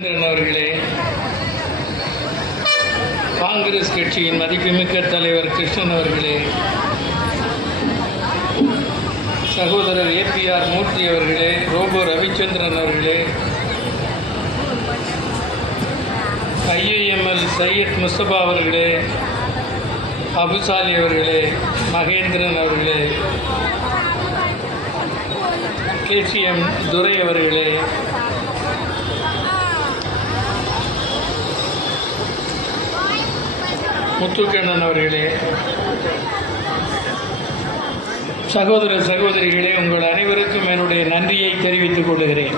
அவர்களே காங்கிரஸ் கட்சியின் மதிப்புமிக்க தலைவர் கிருஷ்ணன் அவர்களே சகோதரர் ஏபிஆர் மூர்த்தி அவர்களே ரோபோ ரவிச்சந்திரன் அவர்களே ஐஏஎம்எல் சையத் முஸ்தபா அவர்களே அபுசாலி அவர்களே மகேந்திரன் அவர்களே கேசிஎம் துரை அவர்களே முத்துக்கண்ணன் அவர்களே சகோதர சகோதரிகளே உங்கள் அனைவருக்கும் என்னுடைய நன்றியை தெரிவித்துக் கொள்கிறேன்.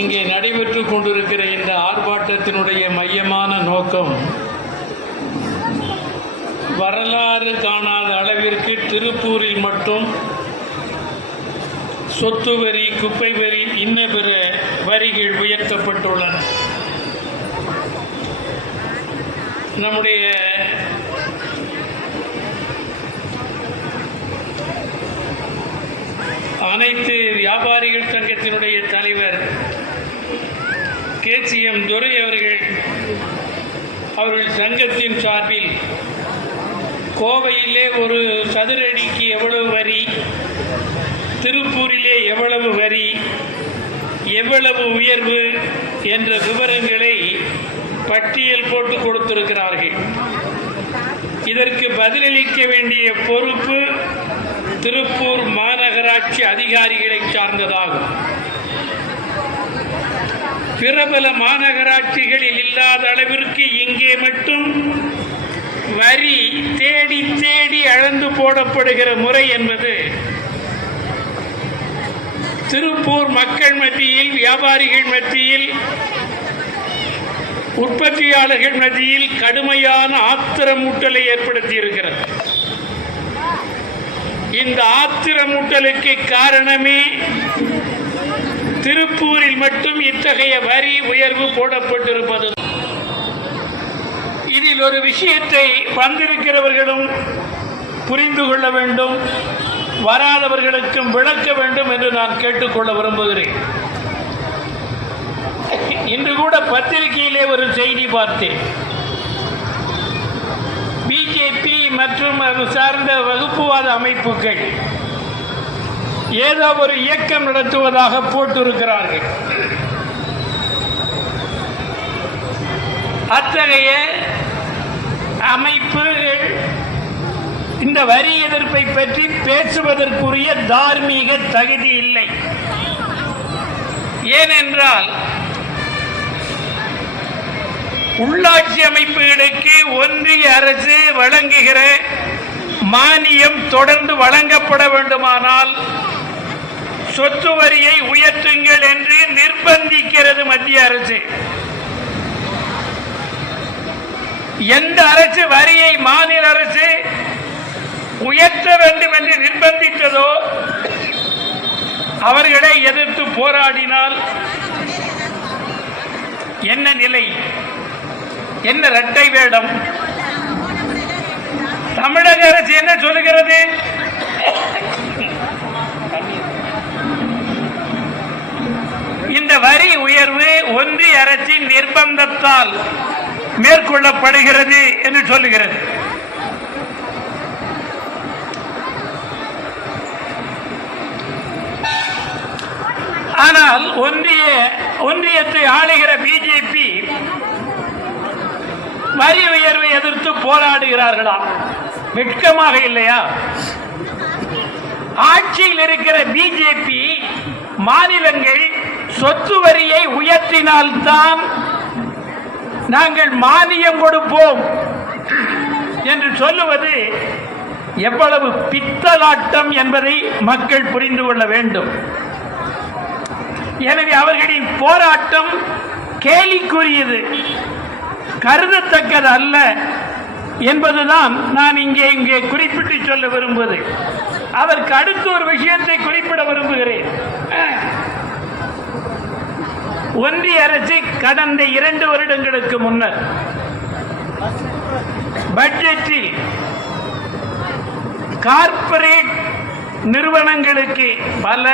இங்கே நடைபெற்று கொண்டிருக்கிற இந்த ஆர்ப்பாட்டத்தினுடைய மையமான நோக்கம் வரலாறு காணாத அளவிற்கு திருப்பூரில் மட்டும் சொத்து வரி குப்பை வரி இன்ன பிற வரிகள் உயர்த்தப்பட்டுள்ளன. நம்முடைய அனைத்து வியாபாரிகள் சங்கத்தினுடைய தலைவர் கேசிஎம் துரை அவர்கள் அவர்கள் சங்கத்தின் சார்பில் கோவையிலே ஒரு சதுரடிக்கு எவ்வளவு வரி திருப்பூரிலே எவ்வளவு வரி எவ்வளவு உயர்வு என்ற விவரங்களை பட்டியல் போட்டு கொடுத்திருக்கிறார்கள். இதற்கு பதிலளிக்க வேண்டிய பொறுப்பு திருப்பூர் மாநகராட்சி அதிகாரிகளை சார்ந்ததாகும். பிரபல மாநகராட்சிகளில் இல்லாத அளவிற்கு இங்கே மட்டும் வரி தேடி தேடி அளந்து போடப்படுகிற முறை என்பது திருப்பூர் மக்கள் மத்தியில் வியாபாரிகள் மத்தியில் உற்பத்தியாளர்கள் மத்தியில் கடுமையான ஆத்திரமூட்டலை ஏற்படுத்தி இருக்கிறது இந்த ஆத்திரமூட்டலுக்கு காரணமே திருப்பூரில் மட்டும் இத்தகைய வரி உயர்வு போடப்பட்டிருப்பது. இதில் ஒரு விஷயத்தை வந்திருக்கிறவர்களும் புரிந்து கொள்ள வேண்டும் வராதவர்களுக்கும் விளக்க வேண்டும் என்று நான் கேட்டுக்கொள்ள விரும்புகிறேன். இன்று கூட பத்திரிகையிலே ஒரு செய்தி பார்த்தேன். பிஜேபி மற்றும் அது சார்ந்த வகுப்புவாத அமைப்புகள் ஏதோ ஒரு இயக்கம் நடத்துவதாக போட்டிருக்கிறார்கள். அத்தகைய அமைப்புகள் இந்த வரி எதிர்ப்பை பற்றி பேசுவதற்குரிய தார்மீக தகுதி இல்லை. ஏனென்றால் உள்ளாட்சி அமைப்புகளுக்கு ஒன்றிய அரசு வழங்குகிற மானியம் தொடர்ந்து வழங்கப்பட வேண்டுமானால் சொத்து வரியை உயர்த்துங்கள் என்று நிர்பந்திக்கிறது மத்திய அரசு. எந்த அரசு வரியை மாநில அரசு உயர்த்த வேண்டும் என்று நிர்பந்தித்ததோ அவர்களை எதிர்த்து போராடினால் என்ன நிலை? என்ன இரட்டை வேடம்? தமிழக அரசு என்ன சொல்லுகிறது? இந்த வரி உயர்வு ஒன்றிய அரசின் நிர்பந்தத்தால் மேற்கொள்ளப்படுகிறது என்று சொல்லுகிறது. ஆனால் ஒன்றிய ஒன்றியத்தை ஆளுகிற பிஜேபி வரி உயர்வை எதிர்த்து போராடுகிறார்களா? வெட்கமாக இல்லையா? ஆட்சியில் இருக்கிற பிஜேபி மாநிலங்கள் சொத்து வரியை உயர்த்தினால்தான் நாங்கள் மானியம் கொடுப்போம் என்று சொல்லுவது எவ்வளவு பித்தலாட்டம் என்பதை மக்கள் புரிந்து கொள்ள வேண்டும். எனவே அவர்களின் போராட்டம் கேலிக்குரியது. கருதத்தக்கது அல்ல என்பதுதான் நான் இங்கே இங்கே குறிப்பிட்டு சொல்ல விரும்புவது. அதற்கு அடுத்து ஒரு விஷயத்தை குறிப்பிட விரும்புகிறேன். ஒன்றிய அரசு கடந்த இரண்டு வருடங்களுக்கு முன்னர் பட்ஜெட்டில் கார்ப்பரேட் நிறுவனங்களுக்கு பல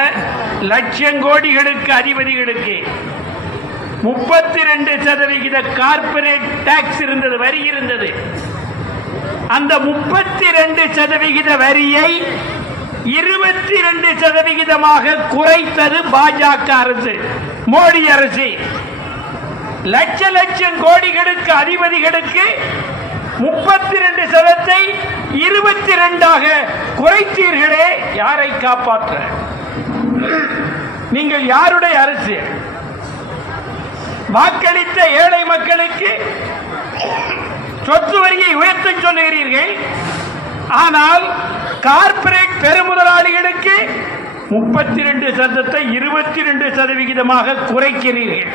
லட்சம் கோடிகளுக்கு அதிபதிகளுக்கு முப்பத்தி ரெண்டு சதவிகித கார்ப்பரேட் டாக்ஸ் இருந்தது வரி இருந்தது. அந்த முப்பத்தி ரெண்டு சதவிகித வரியை இருபத்தி ரெண்டு சதவிகிதமாக குறைத்தது பாஜக அரசு மோடி அரசு. லட்ச லட்சம் கோடிகளுக்கு அதிபதிகளுக்கு முப்பத்தி ரெண்டு சதத்தை இருபத்தி ரெண்டாக குறைத்தீர்களே யாரை காப்பாற்ற? நீங்கள் யாருடைய அரசு? வாக்களித்த ஏழை மக்களுக்கு சொத்து வரியை உயர்த்த சொல்லுகிறீர்கள். ஆனால் கார்பரேட் பெருமுதலாளிகளுக்கு முப்பத்தி ரெண்டு சதத்தை இருபத்தி ரெண்டு சதவிகிதமாக குறைக்கிறீர்கள்.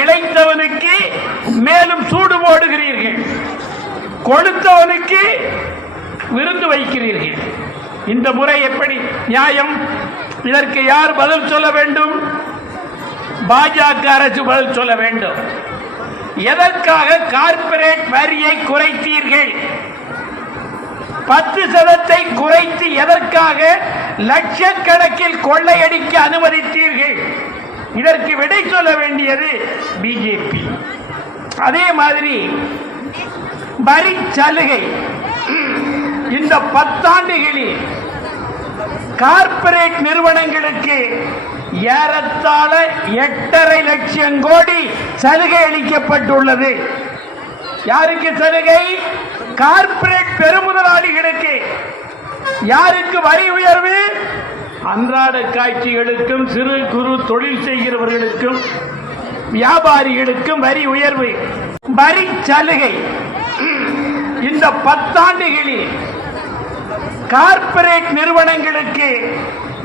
இழைத்தவனுக்கு மேலும் சூடு போடுகிறீர்கள். கொளுத்தவனுக்கு விருந்து வைக்கிறீர்கள். இந்த முறை எப்படி நியாயம்? இதற்கு யார் பதில் சொல்ல வேண்டும்? பாஜக அரசு பதில் சொல்ல வேண்டும். எதற்காக கார்ப்பரேட் வரியை குறைத்தீர்கள்? பத்து சதத்தை குறைத்து எதற்காக லட்சக்கணக்கில் கொள்ளையடிக்க அனுமதித்தீர்கள்? இதற்கு விடை சொல்ல வேண்டியது பிஜேபி அதே மாதிரி வரி சலுகை. இந்த பத்தாண்டுகளில் கார்ப்பரேட் நிறுவனங்களுக்கு ஏறத்தாழ எட்டரை லட்சம் கோடி சலுகை அளிக்கப்பட்டுள்ளது. யாருக்கு சலுகை? கார்பரேட் பெருமுதலாளிகளுக்கு. யாருக்கு வரி உயர்வு? அன்றாட காட்சிகளுக்கும் சிறு குறு தொழில் செய்கிறவர்களுக்கும் வியாபாரிகளுக்கும் வரி உயர்வு. வரி சலுகை. இந்த பத்தாண்டுகளில் கார்ப்பரேட் நிறுவனங்களுக்கு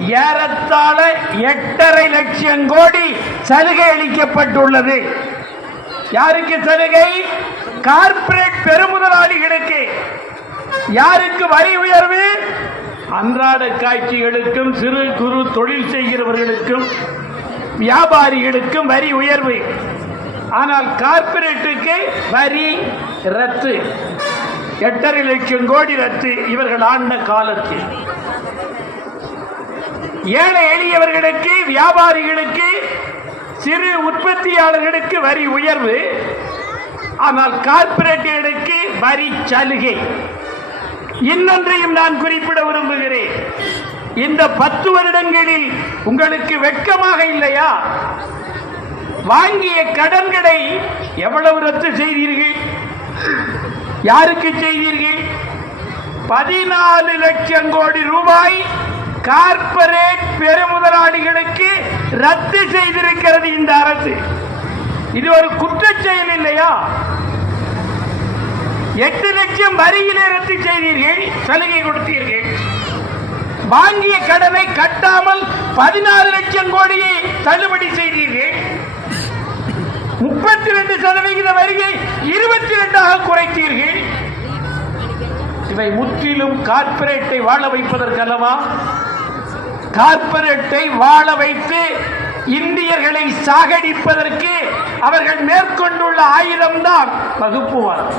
ஏறத்தாழ எட்டரை லட்சம் கோடி சலுகை அளிக்கப்பட்டுள்ளது. யாருக்கு சலுகை? கார்ப்பரேட் பெருமுதலாளிகளுக்கு. யாருக்கு வரி உயர்வு? அன்றாட காட்சிகளுக்கும் சிறு குறு தொழில் செய்கிறவர்களுக்கும் வியாபாரிகளுக்கும் வரி உயர்வு. ஆனால் கார்ப்பரேட்டுக்கு வரி ரத்து. எட்டரை லட்சம் கோடி ரத்து இவர்கள் ஆண்ட காலத்தில். ஏழை எளியவர்களுக்கு வியாபாரிகளுக்கு சிறு உற்பத்தியாளர்களுக்கு வரி உயர்வு ஆனால் கார்பரேட்டுகளுக்கு வரி சலுகை. இன்னொன்றையும் நான் குறிப்பிட விரும்புகிறேன். இந்த பத்து வருடங்களில் உங்களுக்கு வெட்கமாக இல்லையா? வாங்கிய கடன்களை எவ்வளவு ரத்து செய்தீர்கள்? யாருக்கு செய்தீர்கள்? பதினாலு லட்சம் கோடி ரூபாய் கார்ப்பரேட் பெருமுதலாளிகளுக்கு ரத்து செய்திருக்கிறது இந்த அரசு. இது ஒரு குற்றச்செயல் இல்லையா? எட்டு லட்சம் வரியிலே ரத்து செய்தீர்கள் சலுகை கொடுத்தீர்கள். வாங்கிய கடனை கட்டாமல் பதினாறு லட்சம் கோடியை தள்ளுபடி செய்தீர்கள். முப்பத்தி ரெண்டு சதவிகித வரியை இருபத்தி ரெண்டாக குறைத்தீர்கள். இவை முற்றிலும் கார்ப்பரேட்டை வாழ வைப்பதற்கல்லவா? கார்ப்பரேட்டை வாழ வைத்து இந்தியர்களை சாகடிப்பதற்கு அவர்கள் மேற்கொண்டுள்ள ஆயுதம்தான் வகுப்புவாதம்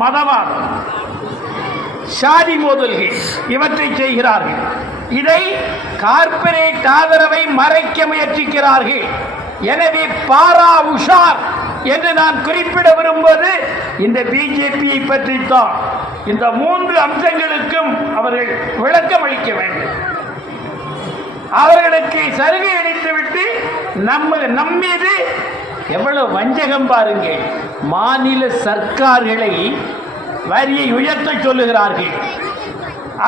மதவாதம். சாதி மோதல்கள் இவற்றை செய்கிறார்கள். இதை கார்ப்பரேட் ஆதரவை மறைக்க முயற்சிக்கிறார்கள். எனவே பாரா உஷார் என்று நான் குறிப்பிட விரும்புவது இந்த பிஜேபியை பற்றித்தான் இந்த மூன்று அம்சங்களுக்கும் அவர்கள் விளக்கம் அளிக்க வேண்டும். அவர்களுக்கு சருகை அளித்துவிட்டு நம்ம நம்மீது எவ்வளவு வஞ்சகம் பாருங்க மாநில சர்க்கார்களை வரியை உயர்த்த சொல்லுகிறார்கள்.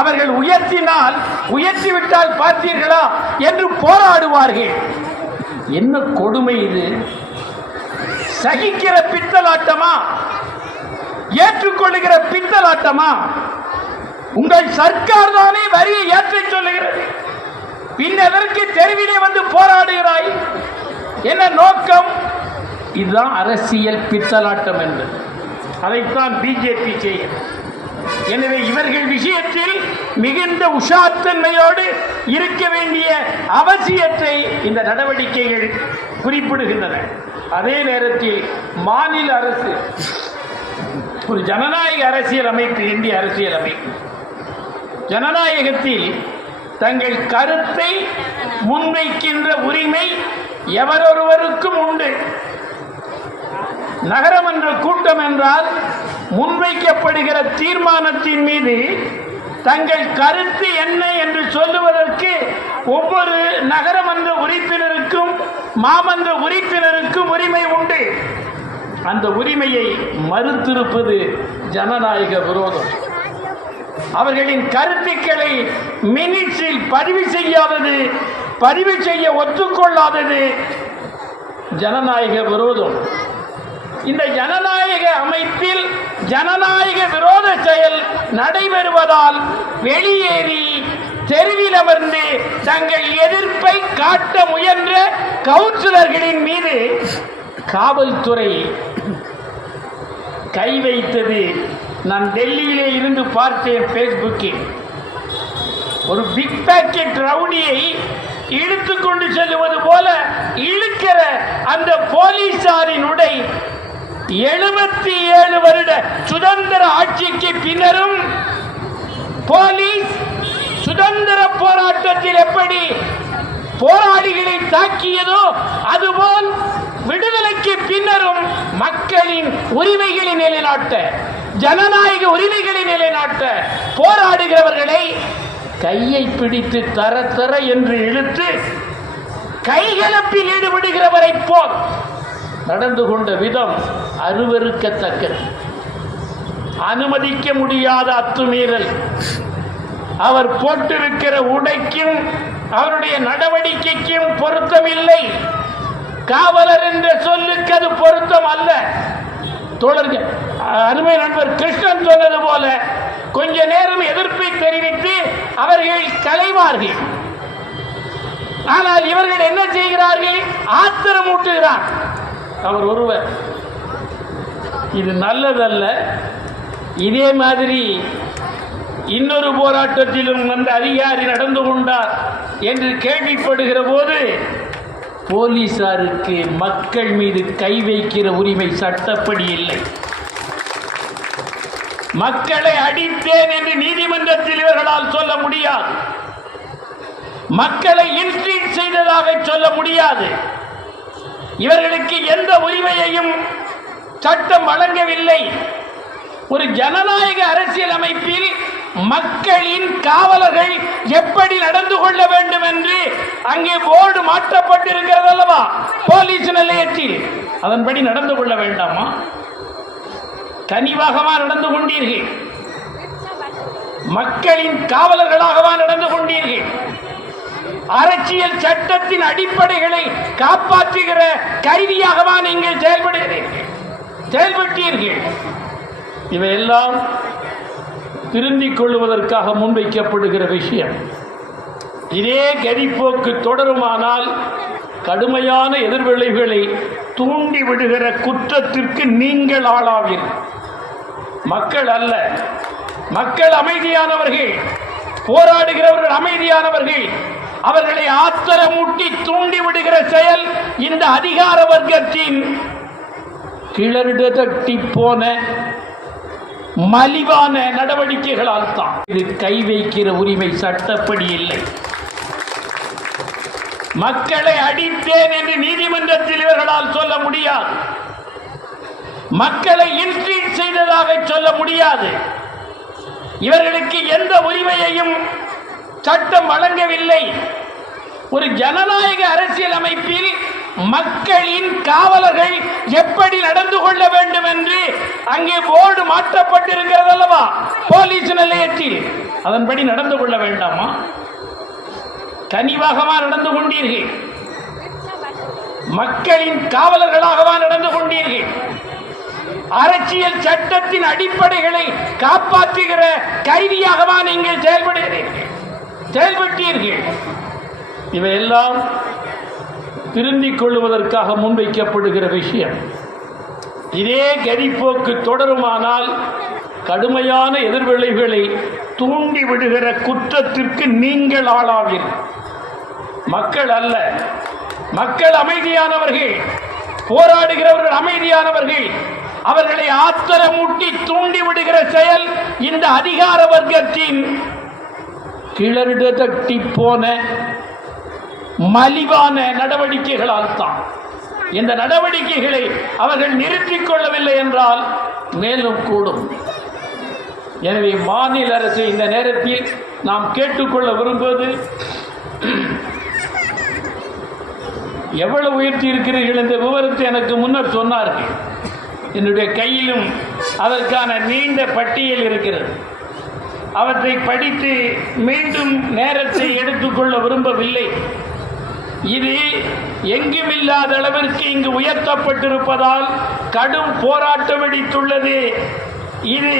அவர்கள் உயர்த்தினால் உயர்த்தி விட்டால் பார்த்தீர்களா என்று போராடுவார்கள். என்ன கொடுமை இது? சகிக்கிற பித்தலாட்டமா? ஏற்றுக்கொள்ளுகிற பித்தலாட்டமா உங்கள் சர்க்கார் தானே வரியை ஏற்ற சொல்லுகிறது. பின்னதற்கு தெருவிலே வந்து போராடுகிறாய்? என்ன நோக்கம்? இதுதான் அரசியல் பித்தலாட்டம் என்பது. அதைத்தான் பிஜேபி செய்யும் எனவே இவர்கள் விஷயத்தில் மிகுந்த உஷாத்தன்மையோடு இருக்க வேண்டிய அவசியத்தை இந்த நடவடிக்கைகள் குறிப்பிடுகின்றன. அதே நேரத்தில் மாநில அரசு ஒரு ஜனநாயக அரசியல் அமைப்பு இந்திய அரசியல் அமைப்பு. ஜனநாயகத்தில் தங்கள் கருத்தை முன்வைக்கின்ற உரிமை எவரொருவருக்கும் உண்டு. நகரமன்ற கூட்டம் என்றால் முன்வைக்கப்படுகிற தீர்மானத்தின் மீது தங்கள் கருத்து என்ன என்று சொல்லுவதற்கு ஒவ்வொரு நகரமன்ற உறுப்பினருக்கும் மாமன்ற உறுப்பினருக்கும் உரிமை உண்டு. அந்த உரிமையை மறுத்திருப்பது ஜனநாயக விரோதம். அவர்களின் கருத்துக்களை மினிட்ஸில் பதிவு செய்யாதது பதிவு செய்ய ஒத்துக்கொள்ளாதது ஜனநாயக விரோதம். இந்த ஜனநாயக அமைப்பில் ஜனநாயக விரோத செயல் நடைபெறுவதால் வெளியேறி தெருவில் அமர்ந்து தங்கள் எதிர்ப்பை காட்ட முயன்ற கவுன்சிலர்களின் மீது காவல்துறை கை வைத்தது. நான் டெல்லியிலே இருந்து பார்த்தேன் ஃபேஸ்புக்கில் ஒரு பிக் பேக்கெட் ரவுடியை இழுத்து கொண்டு போல இழுக்கிற அந்த போலீசாரின் உடை எழுபத்தி ஏழு வருட சுதந்திர ஆட்சிக்கு பின்னரும் போலீஸ் சுதந்திர போராட்டத்தில் எப்படி போராளிகளை தாக்கியதோ அதுபோல் விடுதலைக்கு பின்னரும் மக்களின் உரிமைகளை நிலைநாட்ட ஜனநாயக உரிமைகளை நிலைநாட்ட போராடுகிறவர்களை கையை பிடித்து தர தர என்று இழுத்து கைகலப்பில் ஈடுபடுகிறவரை போல் நடந்து கொண்ட விதம் அருவறுக்கத்தக்கது அனுமதிக்க முடியாத அத்துமீறல். அவர் போட்டிருக்கிற உடைக்கும் அவருடைய நடவடிக்கைக்கும் பொருத்தமில்லை. காவலர் என்ற சொல்லுக்கு அது பொருத்தம் அல்ல தோழர்கள் அருமை நண்பர் கிருஷ்ணன் சொன்னது போல கொஞ்ச நேரம் எதிர்ப்பை தெரிவித்து அவர்கள் கலைவார்கள். ஆனால் இவர்கள் என்ன செய்கிறார்கள்? ஆத்திரமூட்டுகிறார் அவர் ஒருவர் இது நல்லதல்ல இதே மாதிரி இன்னொரு போராட்டத்திலும் அந்த அதிகாரி நடந்து கொண்டார் என்று கேள்விப்படுகிற போது போலீசாருக்கு மக்கள் மீது கை வைக்கிற உரிமை சட்டப்படி இல்லை. மக்களை அடித்தேன் என்று நீதிமன்றத்தில் இவர்களால் சொல்ல முடியாது. மக்களை இன்ட்ரீட் செய்ததாக சொல்ல முடியாது. இவர்களுக்கு எந்த உரிமையையும் சட்டம் வழங்கவில்லை. ஒரு ஜனநாயக அரசியல் அமைப்பில் மக்களின் காவலர்கள் எப்படி நடந்து கொள்ள வேண்டும் என்று அங்கே போர்டு மாற்றப்பட்டிருக்கிறது அல்லவா போலீஸ் நிலையத்தில். அதன்படி நடந்து கொள்ள வேண்டாமா? கனிவாகவா நடந்து கொண்டீர்கள்? மக்களின் காவலர்களாகவா நடந்து கொண்டீர்கள்? அரசியல் சட்டத்தின் அடிப்படைகளை காப்பாற்றுகிற கைதியாகவா நீங்கள் செயல்படுகிறீர்கள்? செயல்பட்டீர்கள். இவையெல்லாம் திருந்திக் கொள்வதற்காக முன்வைக்கப்படுகிற விஷயம். இதே கதிப்போக்கு தொடருமானால் கடுமையான எதிர்விளைவுகளை தூண்டி விடுகிற குற்றத்திற்கு நீங்கள் ஆளாவீர்கள் மக்கள் அல்ல. மக்கள் அமைதியானவர்கள் போராடுகிறவர்கள் அமைதியானவர்கள் அவர்களை ஆத்திரமூட்டி தூண்டிவிடுகிற செயல் இந்த அதிகார வர்க்கத்தின் கிளர்டு தட்டி போன மலிவான நடவடிக்கைகளால் தான். இது கை வைக்கிற உரிமை சட்டப்படி இல்லை. மக்களை அடித்தேன் என்று நீதிமன்றத்தில் இவர்களால் சொல்ல முடியாது. மக்களை இன்ட்ரீட் செய்ததாக சொல்ல முடியாது. இவர்களுக்கு எந்த உரிமையையும் சட்டம் வழங்கவில்லை. ஒரு ஜனநாயக அரசியல் அமைப்பில் மக்களின் காவலர்கள் எப்படி நடந்து கொள்ள வேண்டும் என்று அங்கே போர்டு மாற்றப்பட்டிருக்கிறது அல்லவா போலீஸ் நிலையத்தில். அதன்படி நடந்து கொள்ள வேண்டாமா? கனிவாகவா நடந்து கொண்டீர்கள்? மக்களின் காவலர்களாகவா நடந்து கொண்டீர்கள்? அரசியல் சட்டத்தின் அடிப்படைகளை காப்பாற்றுகிற கைதியாகவா நீங்கள் செயல்படுகிறீர்கள்? செயல்பட்டீர்கள். இவையெல்லாம் திருந்திக் கொள்வதற்காக முன்வைக்கப்படுகிற விஷயம். இதே கதிப்போக்கு தொடருமானால் கடுமையான எதிர்விளைவுகளை தூண்டி விடுகிற குற்றத்திற்கு நீங்கள் ஆளாவீர்கள் மக்கள் அல்ல. மக்கள் அமைதியானவர்கள் போராடுகிறவர்கள் அமைதியானவர்கள் அவர்களை ஆத்திரமூட்டி தூண்டி விடுகிற செயல் இந்த அதிகார வர்க்கத்தின் கிளறிட தட்டி போன மலிவான நடவடிக்கைகளால் தான். இந்த நடவடிக்கைகளை அவர்கள் நிறுத்திக் கொள்ளவில்லை என்றால் மேலும் கூடும். எனவே மாநில அரசு இந்த நேரத்தில் நாம் கேட்டுக்கொள்ள விரும்புவது எவ்வளவு உயர்த்தி இருக்கிறீர்கள் என்ற விவரத்தை எனக்கு முன்னர் சொன்னார்கள். என்னுடைய கையிலும் அதற்கான நீண்ட பட்டியல் இருக்கிறது. அவற்றை படித்து மீண்டும் நேரத்தை எடுத்துக்கொள்ள விரும்பவில்லை. இது எங்குமில்லாத அளவிற்கு இங்கு உயர்த்தப்பட்டிருப்பதால் கடும் போராட்டம் வெடித்துள்ளது. இது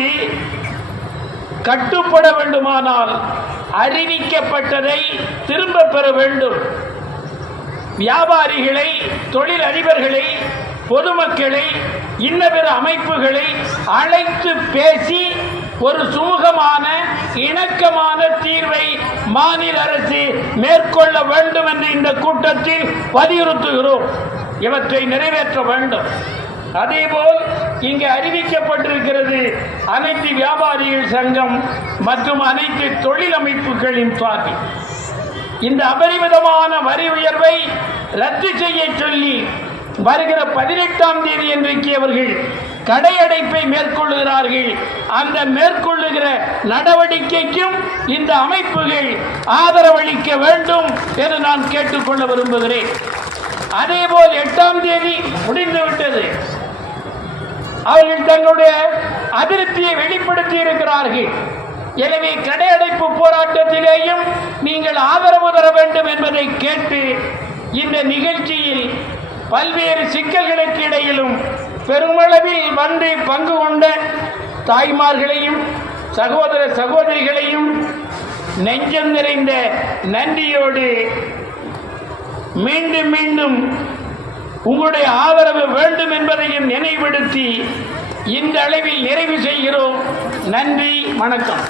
கட்டுப்பட வேண்டுமானால் அறிவிக்கப்பட்டதை திரும்ப பெற வேண்டும். வியாபாரிகளை தொழிலதிபர்களை பொதுமக்களை இன்ன பிற அமைப்புகளை அழைத்து பேசி ஒரு சுமூகமான இணக்கமான தீர்வை மாநில அரசு மேற்கொள்ள வேண்டும் என்று இந்த கூட்டத்தில் வலியுறுத்துகிறோம். இவற்றை நிறைவேற்ற வேண்டும். அதேபோல் இங்கு அறிவிக்கப்பட்டிருக்கிறது அனைத்து வியாபாரிகள் சங்கம் மற்றும் அனைத்து தொழில் அமைப்புகளின் சார்பில். இந்த அபரிமிதமான வரி உயர்வை ரத்து செய்ய சொல்லி வருகிற பதினெட்டாம் தேதி என்றைக்கு அவர்கள் கடையடைப்பை மேற்கொள்ளுகிறார்கள். அந்த மேற்கொள்ளுகிற நடவடிக்கைக்கும் இந்த அமைப்புகள் ஆதரவளிக்க வேண்டும் என்று நான் கேட்டுக்கொள்ள விரும்புகிறேன். அதேபோல் எட்டாம் தேதி முடிந்துவிட்டது. அவர்கள் தங்களுடைய அதிருப்தியை வெளிப்படுத்தி இருக்கிறார்கள். எனவே கடையடைப்பு போராட்டத்திலேயும் நீங்கள் ஆதரவு தர வேண்டும் என்பதை கேட்டு இந்த நிகழ்ச்சியில் பல்வேறு சிக்கல்களுக்கு இடையிலும் பெருமளவில் வந்து பங்கு கொண்ட தாய்மார்களையும் சகோதர சகோதரிகளையும் நெஞ்சம் நிறைந்த நன்றியோடு மீண்டும் மீண்டும் உங்களுடைய ஆதரவு வேண்டும் என்பதையும் நினைவுபடுத்தி இந்த அளவில் நிறைவு செய்கிறோம். நன்றி வணக்கம்.